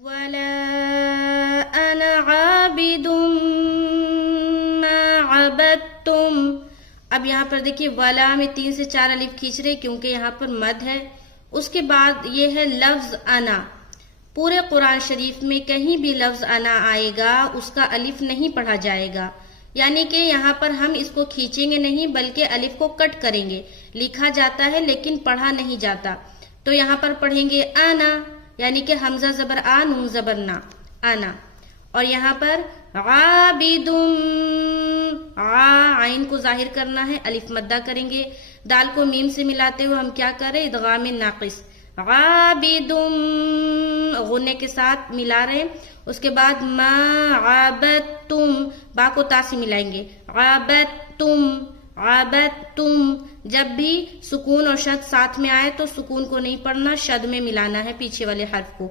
ولا انا عابد ما عبدتم. اب یہاں پر دیکھیے ولا میں 3 سے 4 الف کھینچ رہے کیونکہ یہاں پر مد ہے. اس کے بعد یہ ہے لفظ انا. پورے قرآن شریف میں کہیں بھی لفظ انا آئے گا اس کا الف نہیں پڑھا جائے گا، یعنی کہ یہاں پر ہم اس کو کھینچیں گے نہیں بلکہ الف کو کٹ کریں گے. لکھا جاتا ہے لیکن پڑھا نہیں جاتا. تو یہاں پر پڑھیں گے انا، یعنی کہ حمزہ زبر آ نون زبر نا، انا. اور یہاں پر عابد، عین کو ظاہر کرنا ہے، الف مدہ کریں گے. دال کو میم سے ملاتے ہوئے ہم کیا کریں؟ ادغام ناقص. عابد غنے کے ساتھ ملا رہے. اس کے بعد ما عبدتم، با کو تا سے ملائیں گے. عبدتم، عبدتم. جب بھی سکون اور شد ساتھ میں آئے تو سکون کو نہیں پڑھنا، شد میں ملانا ہے پیچھے والے حرف کو.